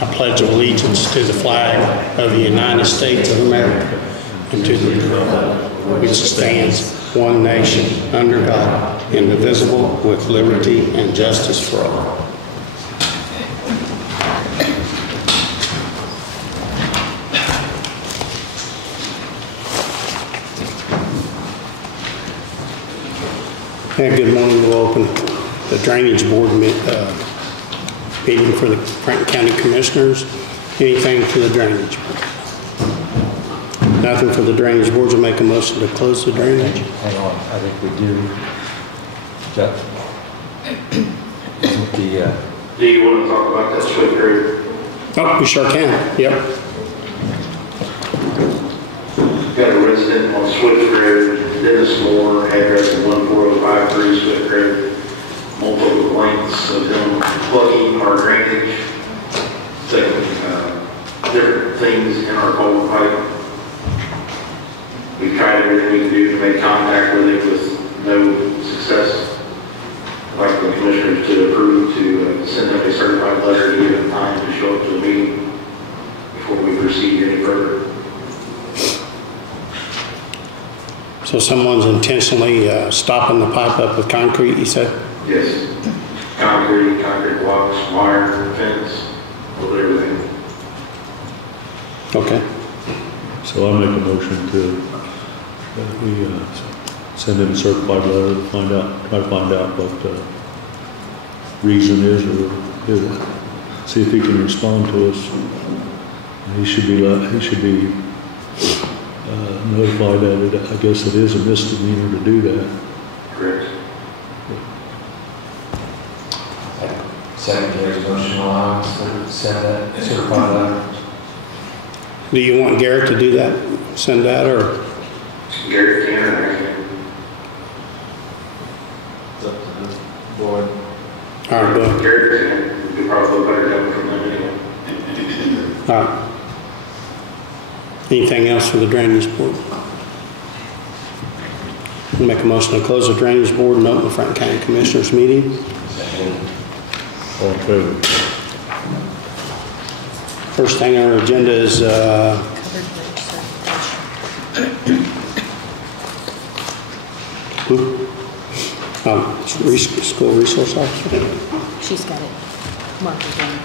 I pledge allegiance to the flag of the United States of America and to the republic which stands one nation under God, indivisible, with liberty and justice for all. Good morning. We'll open the Drainage Board meeting for the Franklin County Commissioners. Anything to the Drainage Board? Nothing for the Drainage Board. Will make a motion to close the drainage. Hang on, I think we do. Do you want to talk about that Swift Road? Oh, we sure can. Yep. Got a resident on Swift Road, Dennis Moore, address 14053 Swift Road. Multiple complaints of him plugging our drainage, taking different things in our culvert pipe. We've tried everything we can do to make contact with it with no success. I'd like the commissioners to approve to send them a certified letter to give them time to show up to the meeting before we proceed any further. So someone's intentionally stopping the pipe up with concrete, you said? Yes. Concrete blocks, wire, fence, with everything. Okay. So I make a motion to we send in a certified letter to try to find out what the reason is, or see if he can respond to us. And he should be notified that I guess it is a misdemeanor to do that. Correct. Secretary's motion allows to send that certified letter. Do you want Garrett to do that? Send that, or? Garrett can, or I can. It's up to the board. All right, go ahead. Garrett can. We could probably better come from them anyway. All right. Anything else for the Drainage Board? We'll make a motion to close the Drainage Board and open the Franklin County Commissioners meeting. All in favor? First thing on our agenda is school resource officer. She's got it marked down.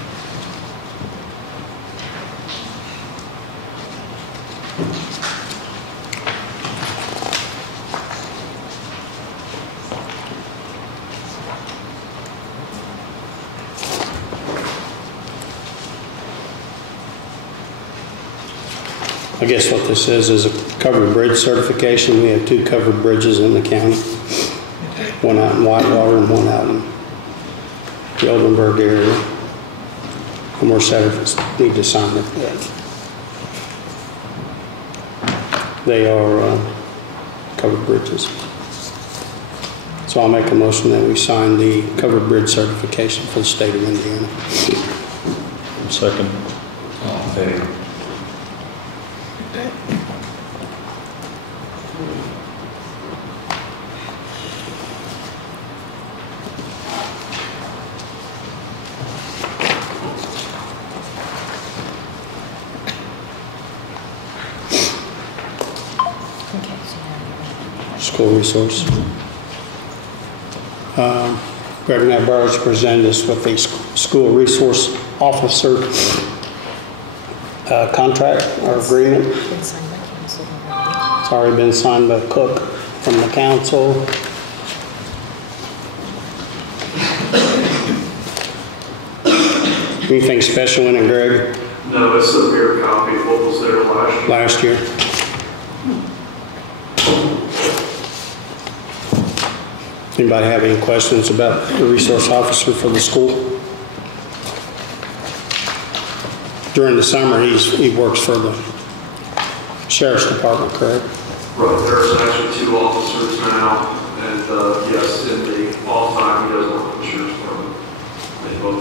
I guess what this is a covered bridge certification. We have 2 covered bridges in the county. One out in Whitewater and one out in the Oldenburg area. And we're need to sign it. They are covered bridges. So I'll make a motion that we sign the covered bridge certification for the state of Indiana. Second. All in favor? School resource. Reverend Burroughs presented us with the school resource officer contract or agreement. It's already been signed by Cook from the council. Anything special in it, Greg? No, it's a mere copy of what was there last year. Last year. Anybody have any questions about the resource officer for the school? During the summer, he works for the sheriff's department, correct? Right, there's actually 2 officers now, and yes, in the off time, he does work for the sheriff's department. They both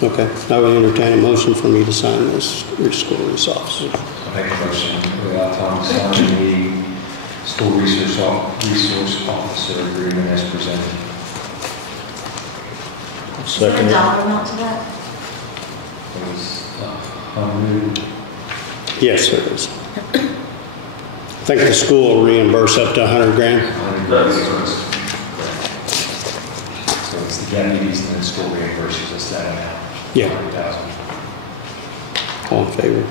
do. Okay, I will entertain a motion for me to sign this school resource officer. I make a motion to allow Tom to sign the school resource officer agreement as presented. Second. Is there a dollar amount to that? It was 100. Yes, there is. I think the school will reimburse up to 100 grand. So it's the deputies and then school reimburses us that amount. Yeah. 100,000. All in favor?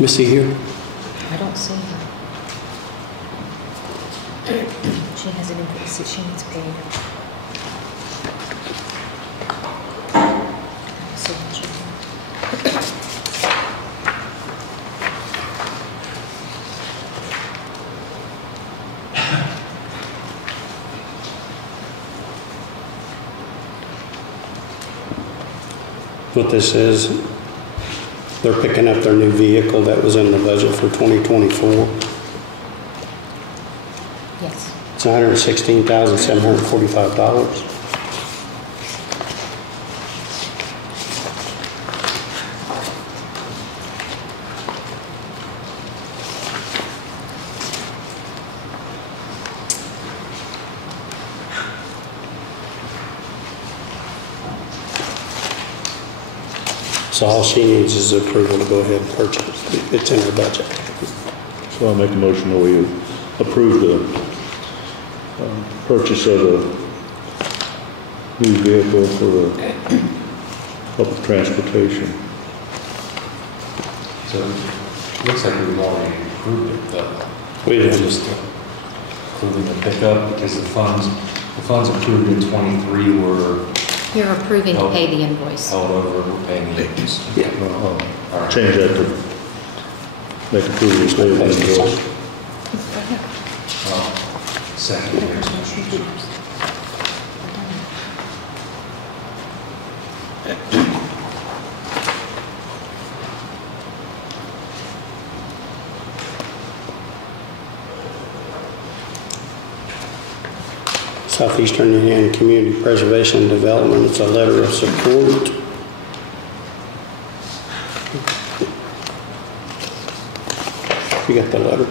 Missy here? I don't see her. She has an invoice that she needs paid. Signature. What this is, they're picking up their new vehicle that was in the budget for 2024. Yes. It's $116,745. So all she needs is approval to go ahead and purchase. It's in her budget. So I'll make a motion that we approve the purchase of a new vehicle for the public transportation. So it looks like we've already approved it though. We did. Just approving the pickup because the funds approved in 23 were You're approving to pay the invoice. held over, we're paying the invoice. Yeah. All right. Change that to make approval to pay the invoice. Second. Southeastern Indiana Community Preservation and Development. It's a letter of support. You got the letter?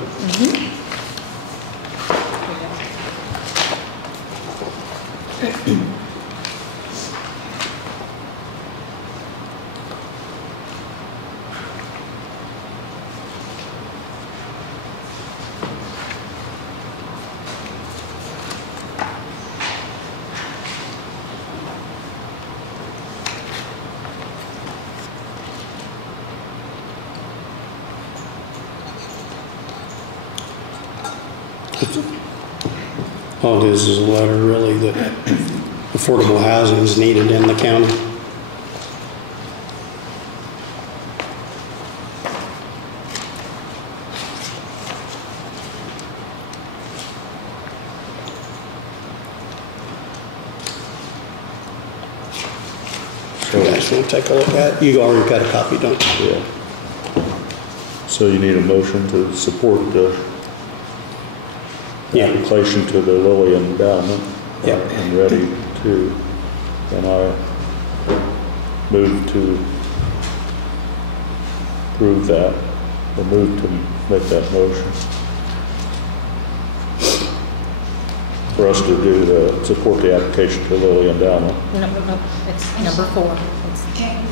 All it is a letter really that affordable housing is needed in the county. So you guys want to take a look at it? You already got a copy, don't you? Yeah. So you need a motion to support the Yeah. application to the Lilly Endowment. Yeah. And ready to, and I move to approve that, or move to make that motion. For us to do the, support the application to Lilly Endowment. No, it's number 4. It's Can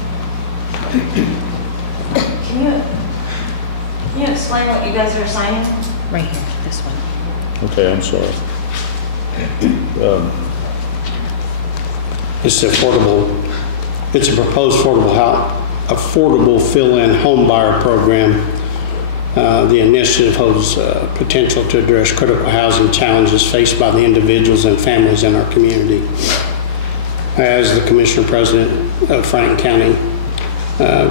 you explain what you guys are signing? right here, this one. Okay, I'm sorry. It's affordable. It's a proposed affordable fill-in home buyer program. The initiative holds potential to address critical housing challenges faced by the individuals and families in our community. As the Commissioner President of Franklin County,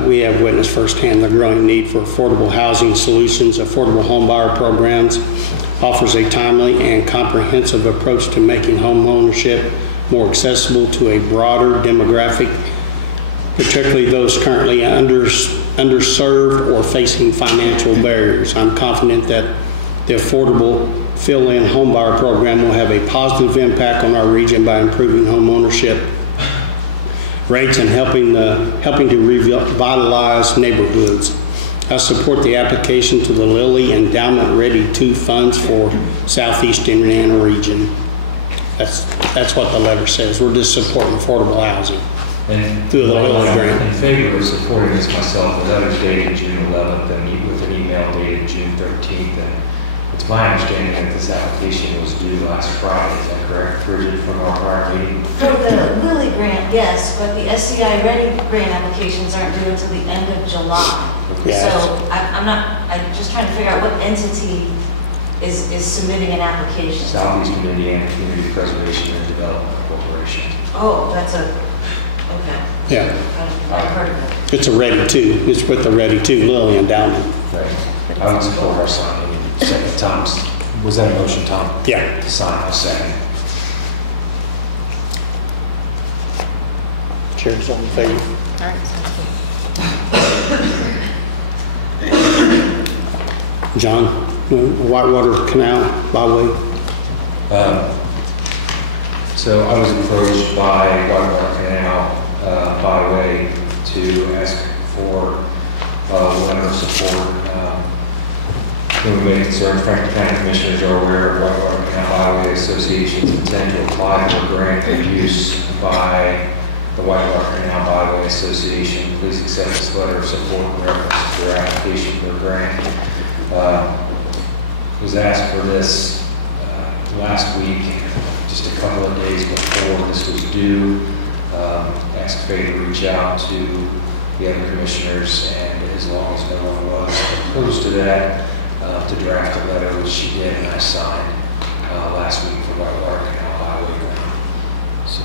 we have witnessed firsthand the growing need for affordable housing solutions. Affordable home buyer programs offers a timely and comprehensive approach to making home ownership more accessible to a broader demographic, particularly those currently underserved or facing financial barriers. I'm confident that the affordable fill-in home buyer program will have a positive impact on our region by improving home ownership rates and helping to revitalize neighborhoods. I support the application to the Lilly Endowment READI 2 funds for Southeastern Indiana region. That's what the letter says. We're just supporting affordable housing. And through the Lilly I'm grant. in favor of supporting this myself. The letter's dated June 11th and with an email dated June 13th. And it's my understanding that this application was due last Friday. Is that correct, Bridget, from our prior meeting? For the Lilly grant, yes, but the SCI READI grant applications aren't due until the end of July. Yeah. So I'm just trying to figure out what entity is submitting an application. Southeastern Indiana Community Preservation and Development Corporation. Oh, that's okay. Yeah. I've heard of it. It's a READI 2. It's with the READI 2 Lilly Endowment. Right. I would support our signing. Second, Tom. Was that a motion, Tom? Yeah. To sign, I'll second. Chair's all in favor. All right, sounds good. John, Whitewater Canal Byway. So I was approached by Whitewater Canal Byway to ask for a letter of support. We made concern, Franklin County Commissioners are aware of Whitewater Canal Byway Association's intent to apply for grant for use by the Whitewater Canal Byway Association. Please accept this letter of support in reference to their application for a grant. Was asked for this last week, just a couple of days before this was due. Asked Faye to reach out to the other commissioners, and as long as no one was opposed to that, to draft a letter, which she did, and I signed last week for Whitewater Canal Highway grant. So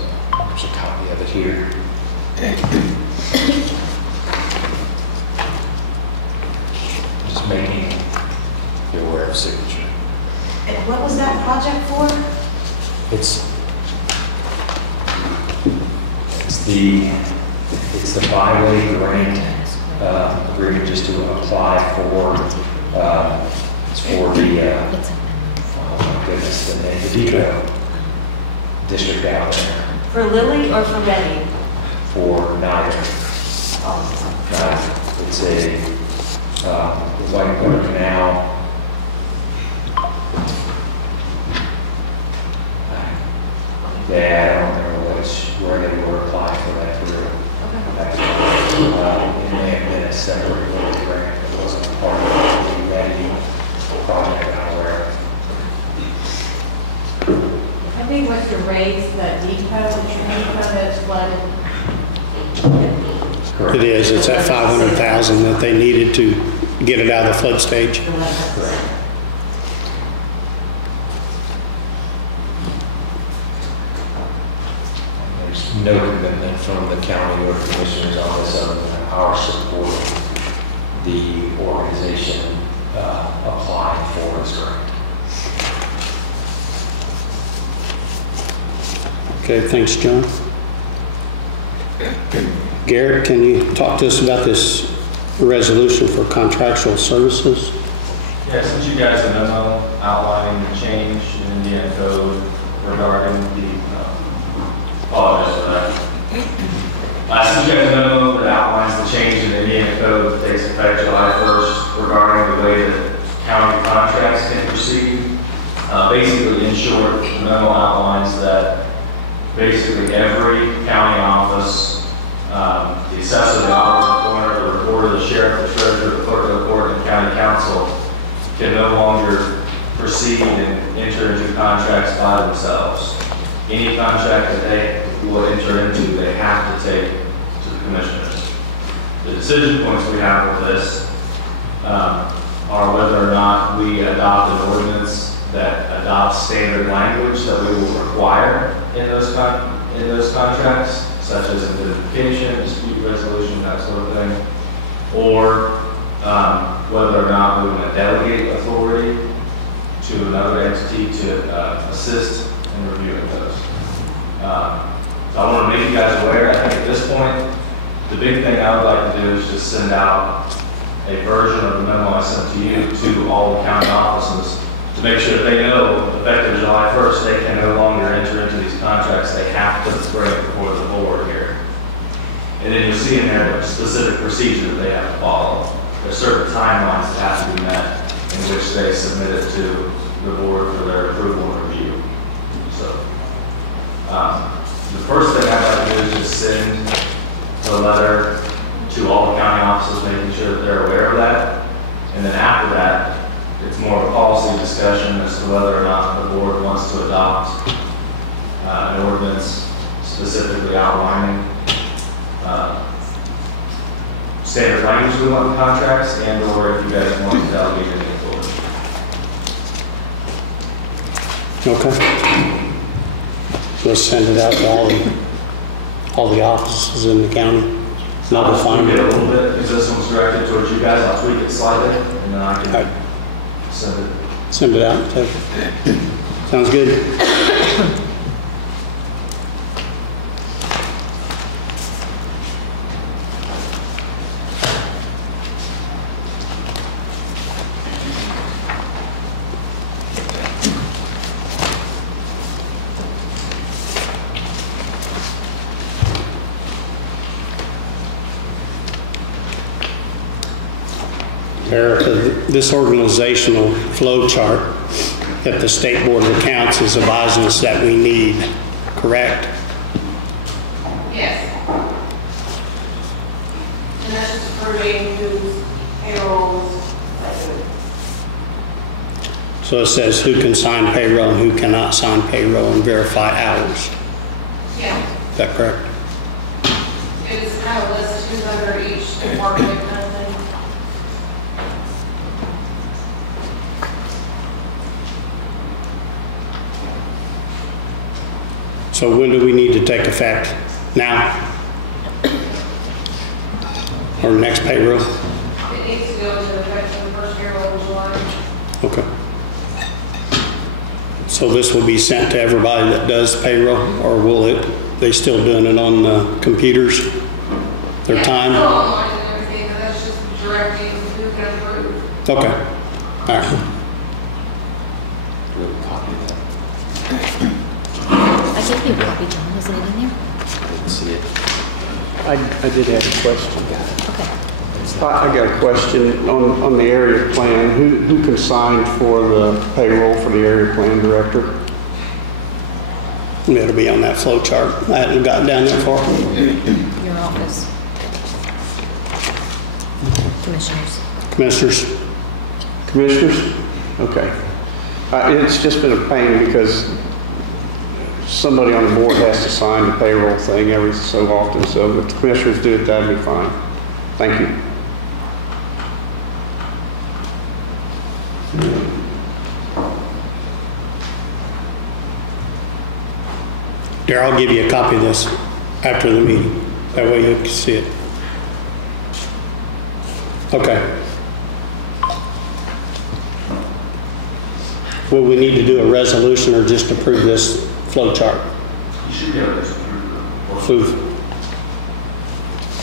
there's a copy of it here. Just making you aware of signature. And what was that project for? It's the byway grant agreement just to apply for. It's for the It's a oh my goodness, the name of the district out there For Lilly or for READI? for neither. Oh, It's a Whitewater Canal. Yeah, I don't remember where they were applying for that through. It may have been a separate little grant that wasn't part of the READI project I'm aware of. I think what's the raise that depot, that's flooded. Correct. It is. It's at 500,000 that they needed to get it out of the flood stage. Correct. There's no commitment from the county or commissioners on this other than our support of the organization applying for this grant. Okay, thanks, John. Garrett, can you talk to us about this resolution for contractual services? Yeah, since you guys have memo outlining the change in Indiana code regarding the, apologize for that. Since you guys have memo that outlines the change in the Indiana code that takes effect July 1st regarding the way that county contracts can proceed. Basically, in short, the memo outlines that basically every county office, the assessor, the auditor, the coroner, the recorder, the sheriff, the treasurer, the clerk of the court, and county council can no longer proceed and enter into contracts by themselves. Any contract that they will enter into, they have to take to the commissioners. The decision points we have with this are whether or not we adopt an ordinance that adopts standard language that we will require in those contracts, such as indemnification, dispute resolution, that sort of thing, or whether or not we want to delegate authority to another entity to assist in reviewing those. So I want to make you guys aware. I think at this point, the big thing I would like to do is just send out a version of the memo I sent to you to all the county offices to make sure that they know effective July 1st, they can no longer enter into these contracts. They have to bring it before the board here. And then you'll see in there the specific procedure that they have to follow. There's certain timelines that have to be met in which they submit it to the board for their approval and review. So, the first thing I'd like to do is just send a letter to all the county offices, making sure that they're aware of that. And then after that, it's more of a policy discussion as to whether or not the board wants to adopt an ordinance specifically outlining standard language we want in contracts, and or if you guys want to delegate any authority. Okay. We'll send it out to all the offices in the county. I'll tweak it a little bit, because this one's directed towards you guys. I'll tweak it slightly, and then I can send it out. Sounds good. Erica, this organizational flow chart that the State Board of Accounts is advising us that we need, correct? Yes. And that's just approving whose payrolls. So it says who can sign payroll and who cannot sign payroll and verify hours. Yeah. Is that correct? It was kind of a list of who's under each department kind of thing. So when do we need to take effect? Now? Or next payroll? It needs to go into effect in the first payroll in July. Okay. So this will be sent to everybody that does payroll, or will they still doing it on the computers? Their time? It's still online and everything, but that's just directing who can approve. Okay. All right. I gave you a copy, John. Isn't it in there? Didn't see it. I did have a question. Okay. I got a question on the area plan. Who can sign for the payroll for the area plan director? It'll be on that flow chart. I hadn't gotten down that far. Your office. Commissioners. Commissioners? Okay. It's just been a pain because somebody on the board has to sign the payroll thing every so often, so if the commissioners do it, that'd be fine. Thank you. Darryl, I'll give you a copy of this after the meeting. That way you can see it. Okay. Will we need to do a resolution or just approve this flow chart? You should be able to just approve the Food.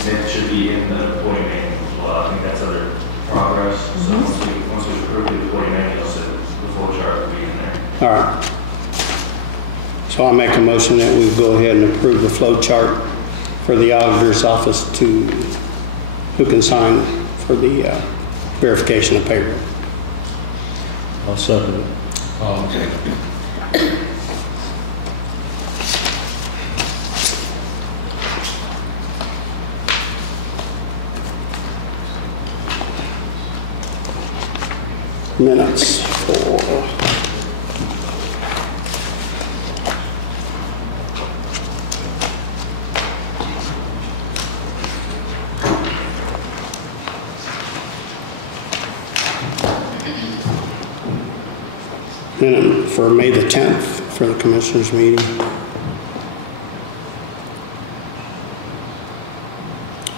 And it should be in the employee manual as well. I think that's under progress. So once we approve the employee manual, so the full chart will be in there. All right. So I'll make a motion that we go ahead and approve the flow chart for the auditor's office who can sign for the verification of payroll. I'll second it. Okay. Minutes for minute for May the 10th for the commissioners meeting.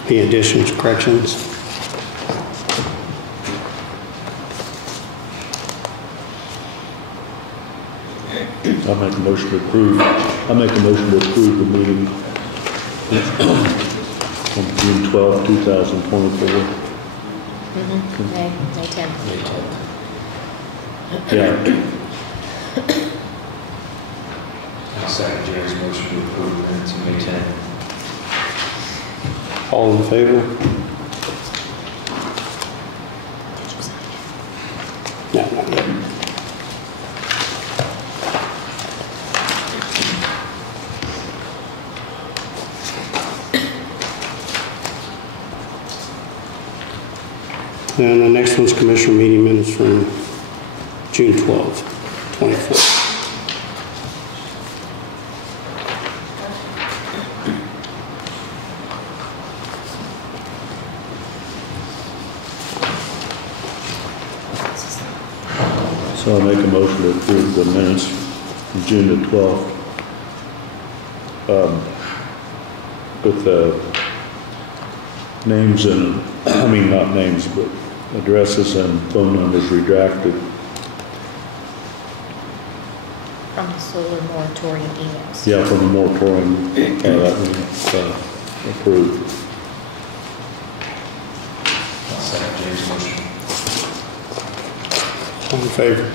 Any additions, corrections? I'll make a motion to approve. I'll make a motion to approve the meeting on June 12, 2024. May 10th. May 10th. Yeah. I'll second Jerry's motion to approve the minutes of May 10th. All in favor? Did you sign it? No, not yet. And the next one's commissioner meeting minutes from June 12th, 24. So I make a motion to approve the minutes from June the 12th. With the names and, I mean, not names, but addresses and phone numbers redacted. From the solar moratorium emails. Yeah, from the moratorium, that was approved. I'll second James' motion. All in favor?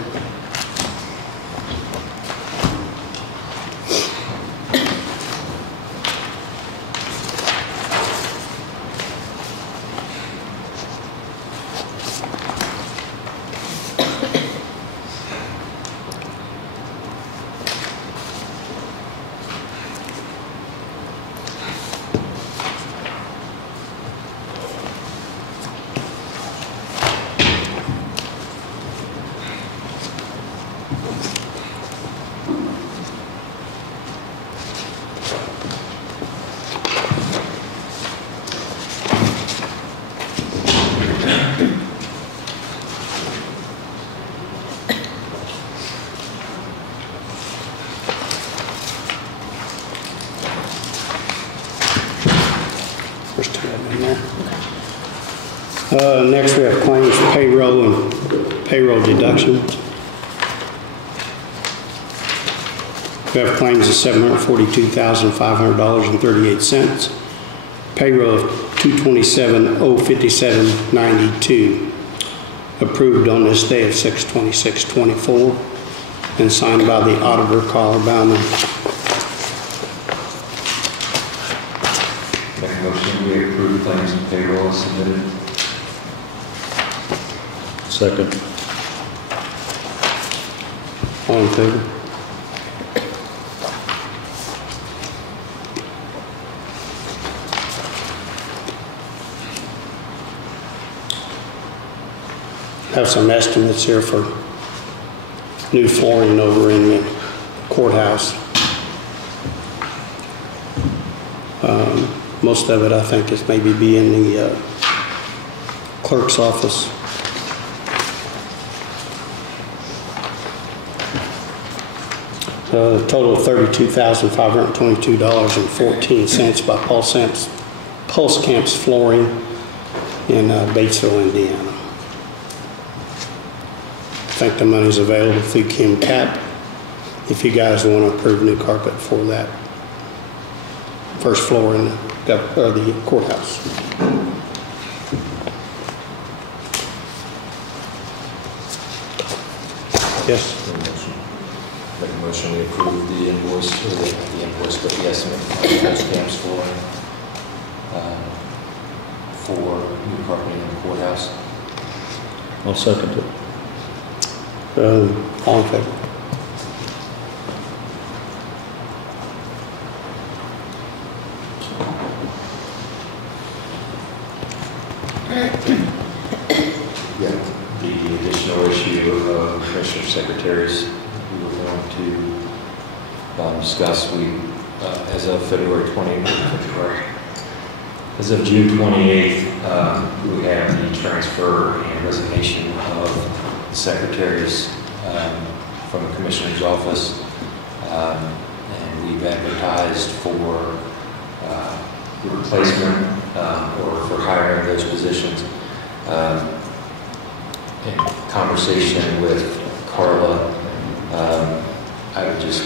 There's two of them in there. Next we have claims, payroll, and payroll deductions. We have claims of $742,500.38. Payroll of $227,057.92. Approved on this day of 6/26/24 and signed by the auditor, Carl Bauman. Make a motion, we approve claims and payroll as submitted. Second. All in favor? Have some estimates here for new flooring over in the courthouse. Most of it, I think, is maybe be in the clerk's office. Total of $32,522.14 by Pulse Camps Flooring in Batesville, Indiana. I think the money's available through Kim Cap if you guys want to approve new carpet for that first floor in the courthouse. Yes. Make a motion, we approve the invoice, or the invoice, but the estimate for the camps flooring for new carpeting in the courthouse. I'll second it. All in favor? Yeah, the additional issue of Commissioner Secretaries we were going to discuss. We, as of February 20th, as of June 28th, we have the transfer and resignation of secretaries from the Commissioner's office, and we've advertised for replacement or for hiring those positions. In conversation with Carla, I would just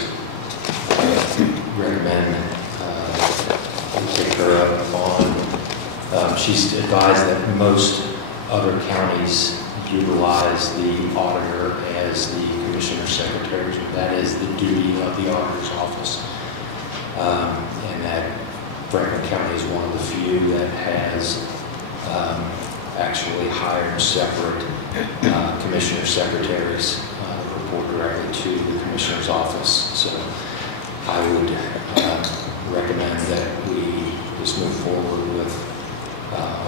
recommend we take her up on. She's advised that most other counties utilize the auditor as the commissioner's secretary. That is the duty of the auditor's office, and that Franklin County is one of the few that has actually hired separate commissioner secretaries that report directly to the commissioner's office. So I would recommend that we just move forward with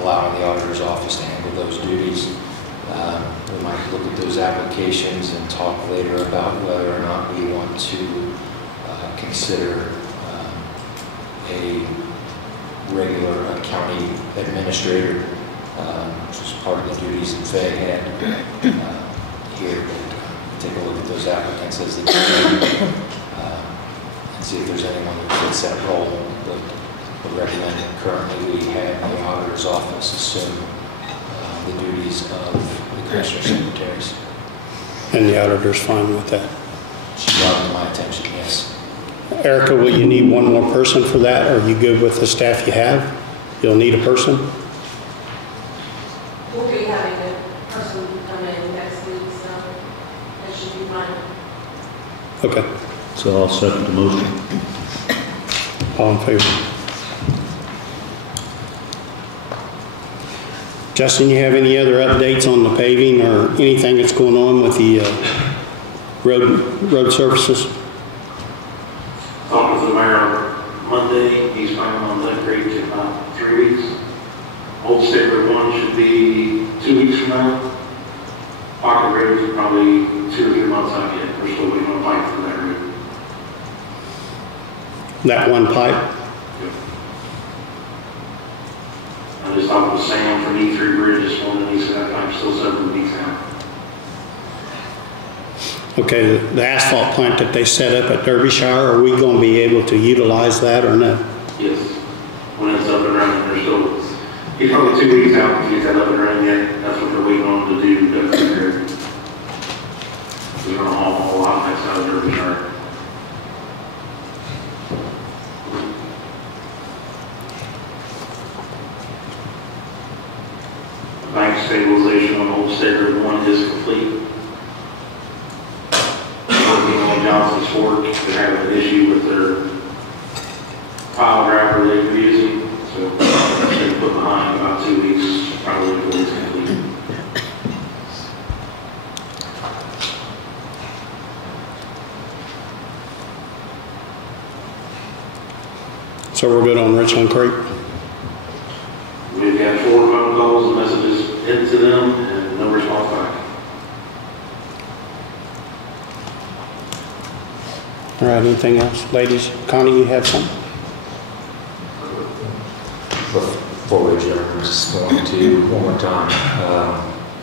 allowing the auditor's office to handle those duties. We might look at those applications and talk later about whether or not we want to consider a regular county administrator, which is part of the duties that Faye had here. But take a look at those applicants as they come and see if there's anyone that fits that role. But I would recommend that currently we have the auditor's office assume the duties of the commissioner secretaries. And the auditor's fine with that? She brought it to my attention, yes. Erica, will you need one more person for that? Or are you good with the staff you have? You'll need a person? We'll be having a person come in next week, so that should be fine. Okay. So I'll second the motion. All in favor? Justin, you have any other updates on the paving or anything that's going on with the road surfaces? Talking to the mayor Monday, he's planning on that grade in about 3 weeks. Old State Road 1 should be 2 weeks from now. Pocket roads are probably 2 or 3 months out yet. We're still waiting on pipe for that road. That one pipe? I just talked with Sam from E3 Bridge this morning. He said that pipe's still several weeks out. Okay, the asphalt plant that they set up at Derbyshire, are we going to be able to utilize that or no? Yes. When it's up and running, they're still, he's probably 2 weeks out to get that up and running yet. That's what they're waiting on to do. We're going to haul a lot of that side of Derbyshire. Bank stabilization on Old State Road 1 is complete. Working on Johnson's Fork, they're having an issue with their pile driver they were using, so it's been put behind about 2 weeks, probably until it's complete. So we're good on Richland Creek? We've got 4 phone calls and messages into them and no response back. All right, anything else? Ladies, Connie, you have something? Before we adjourn, I'm just going to, one more time,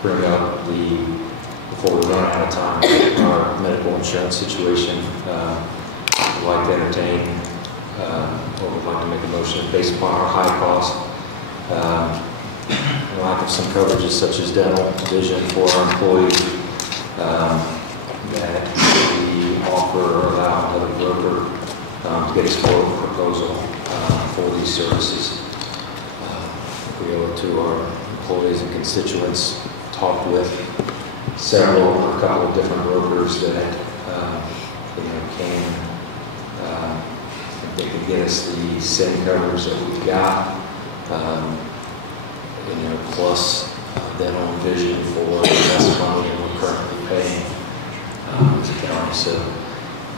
bring up before we run out of time, our medical insurance situation. We'd like to entertain, or we'd like to make a motion based upon our high cost, lack of some coverages such as dental, vision for our employees, that we offer or allow another broker to get us quote proposal for these services. We owe it to our employees and constituents. Talked with a couple of different brokers that they can get us the same coverage that we've got. Plus dental and vision for less money than we're currently paying as a county. So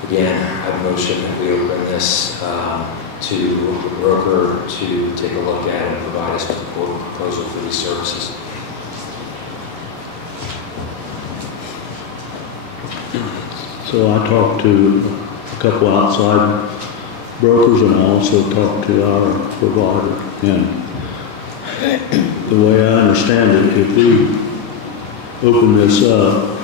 again, I motion that we open this to the broker to take a look at and provide us with a quote proposal for these services. So I talked to a couple outside brokers and I also talked to our provider. And the way I understand it, if we open this up,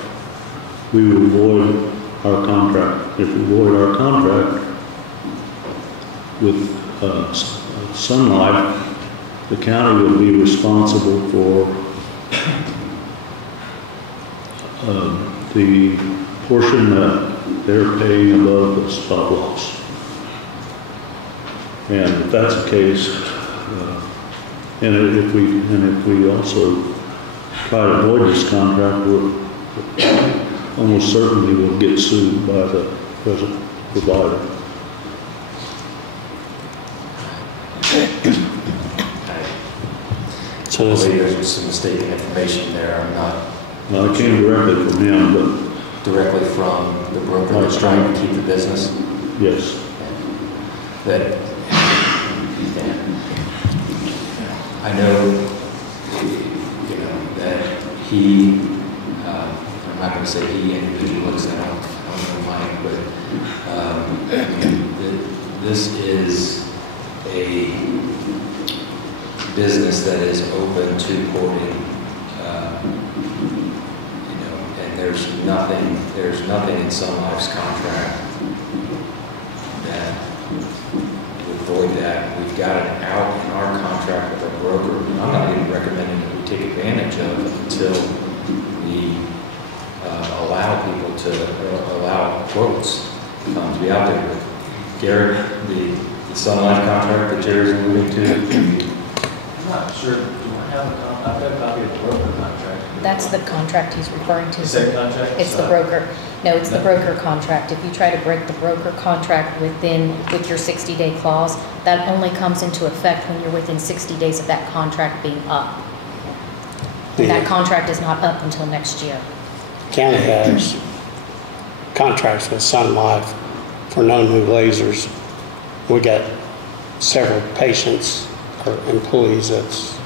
we would void our contract. If we void our contract with Sun Life, the county would be responsible for the portion that they're paying above the stop loss. And if that's the case, and if we also try to avoid this contract, we're almost certainly will get sued by the present provider. So I this, believe there's some mistaken information there. I'm not Well, it came directly from him, directly from the broker that's trying to keep the business. but yes. That I know, that he, I'm not going to say he individually looks at it, I don't know Mike, but this is a business that is open to quoting, and there's nothing in Sun Life's contract that would void that. We've got it out in our contract with our broker. I'm not even recommending that we take advantage of it until we allow people to allow quotes to be out there. Garrett, the Sun Life contract that Jerry's moving to. I'm not sure, do I have I've got a copy of the broker contract. That's the contract he's referring to. The same contract? It's the broker. No, it's the broker contract. If you try to break the broker contract with your 60-day clause, that only comes into effect when you're within 60 days of that contract being up. And that contract is not up until next year. county has contracts with Sun Life for no new lasers. We got several patients or employees that's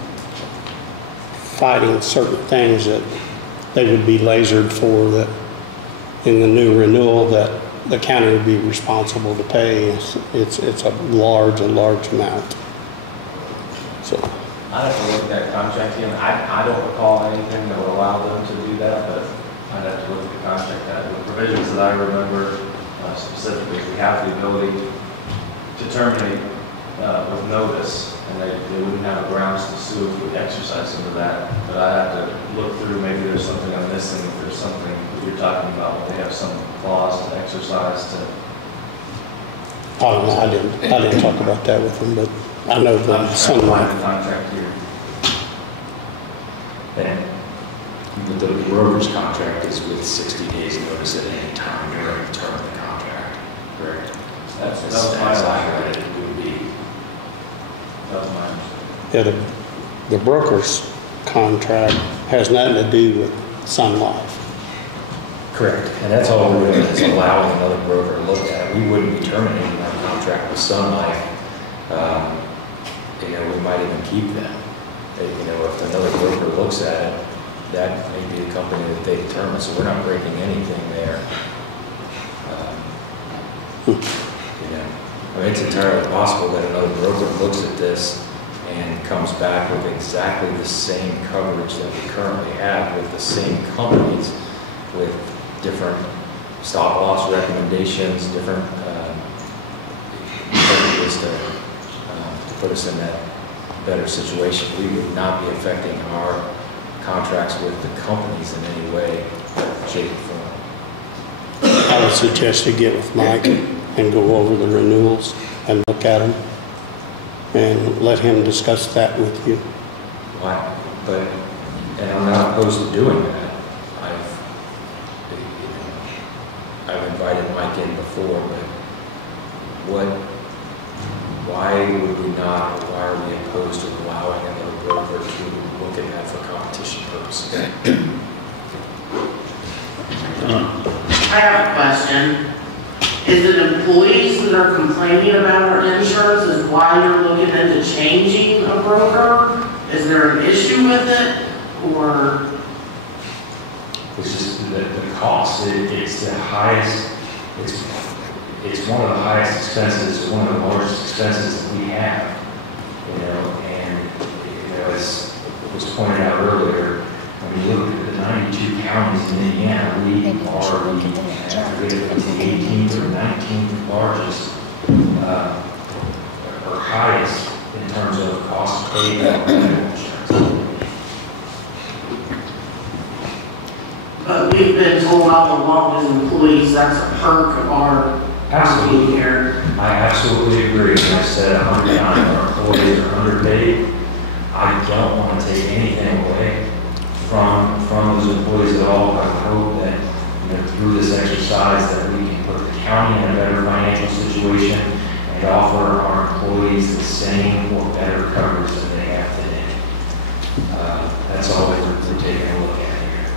fighting certain things that they would be lasered for, that in the new renewal that the county would be responsible to pay. It's a large amount. So I'd have to look at that contract again. I don't recall anything that would allow them to do that, but I'd have to look at the contract. The provisions that I remember specifically, we have the ability to terminate with notice, and they wouldn't have grounds to sue if we exercise into that. But I'd have to look through, maybe there's something I'm missing, if there's something that you're talking about, they have some clause to exercise to. I don't know, I didn't talk about that with them, but I know the Sun Life. Contract here. And the broker's contract is with 60 days notice at any time during the term of the contract, correct? That was my understanding. It would be. That was my understanding. Yeah, the broker's contract has nothing to do with Sun Life. Correct, and that's all we're doing is allowing another broker to look at it. We wouldn't be terminating that contract with Sun Life. We might even keep them. If another broker looks at it, that may be the company that they determine, so we're not breaking anything there. It's entirely possible that another broker looks at this and comes back with exactly the same coverage that we currently have with the same companies, with different stop loss recommendations, different ways to put us in that better situation. We would not be affecting our contracts with the companies in any way, shape, or form. I would suggest you get with Mike and go over the renewals and look at them and let him discuss that with you. Why? And I'm not opposed to doing that. I've invited Mike in before, but why would we not, or why are we opposed to allowing another broker to look at that for competition purposes? I have a question. Is it employees that are complaining about our insurance is why you're looking into changing a broker? Is there an issue with it, or? It's just the cost. It's the highest, it's one of the highest expenses, one of the largest expenses that we have. And as was pointed out earlier, when you look at the 92 counties in Indiana, we are the 18th or 19th largest, or highest in terms of cost paid for medical insurance. But we've been told all along as employees that's a perk of our being here. I absolutely agree. When I said 100 times our employees are underpaid, I don't want to take anything away from those employees at all. I hope that through this exercise that we can put the county in a better financial situation and offer our employees the same or better coverage that they have today. That's all we're taking a look at here.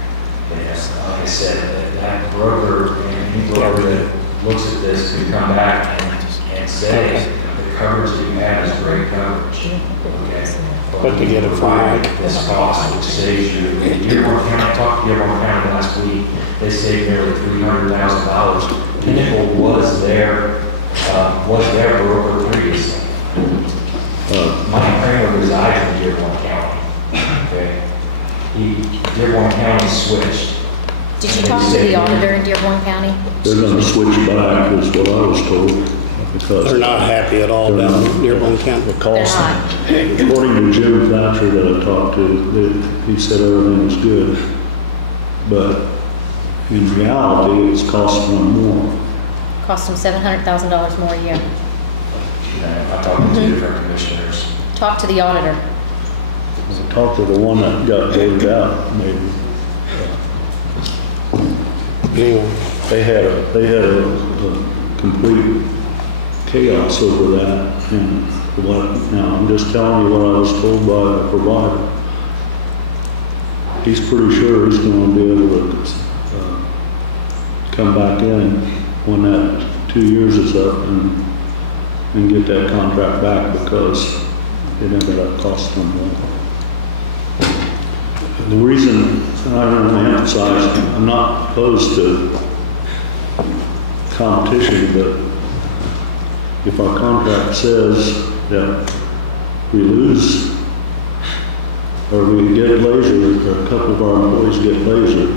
And like I said, that broker and any broker that looks at this can come back and say, the coverage that you have is great coverage. Okay? But to get it from Mike. This cost, which saves you, Dearborn County, I talked to Dearborn County last week, they saved nearly $300,000. Pinnacle was their broker previously. Mike Kramer resides in Dearborn County. Okay? Dearborn County switched. Did you talk to the auditor in Dearborn County? They're gonna switch back, is what I was told, because. They're not happy at all down in Dearborn County. The cost, according to Jim Thatcher that I talked to, he said everything was good. But in reality, it's costing them more. Cost them $700,000 more a year. I talked to two different commissioners. Talk to the auditor. I talked to the one that got voted out, maybe. Anyway, They had a complete chaos over that, and now I'm just telling you what I was told by a provider. He's pretty sure he's going to be able to come back in when that 2 years is up and get that contract back, because it ended up costing him more. The reason, and I want to emphasize, I'm not opposed to competition, but if our contract says that we lose or we get lasered, or a couple of our employees get lasered,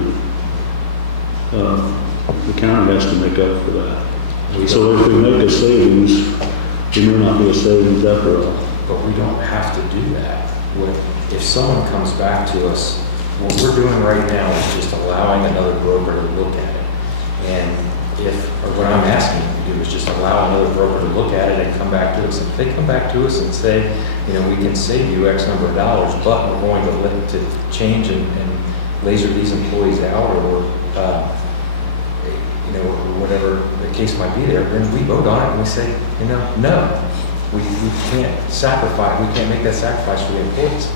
the county has to make up for that. So if we make a savings, it may not be a savings after all. But we don't have to do that. If someone comes back to us, what we're doing right now is just allowing another broker to look at it. And or what I'm asking you to do is just allow another broker to look at it and come back to us. If they come back to us and say, we can save you X number of dollars, but we're going to change and laser these employees out, or whatever the case might be there, then we vote on it and we say, no. We can't sacrifice, we can't make that sacrifice for the employees.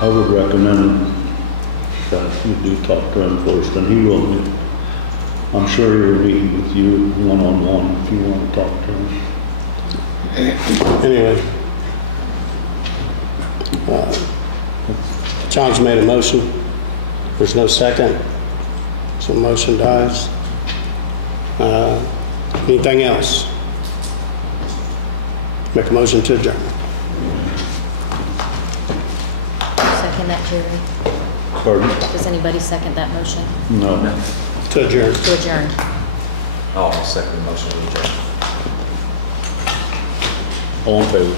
I would recommend that you do talk to him first, and he will. I'm sure he'll meet with you one-on-one if you want to talk to him. anyway. John's made a motion. There's no second, so motion dies. Anything else? Make a motion to adjourn. Second that, Jerry. Pardon? Does anybody second that motion? No. To adjourn. To adjourn. I'll second the motion to adjourn. All in favor?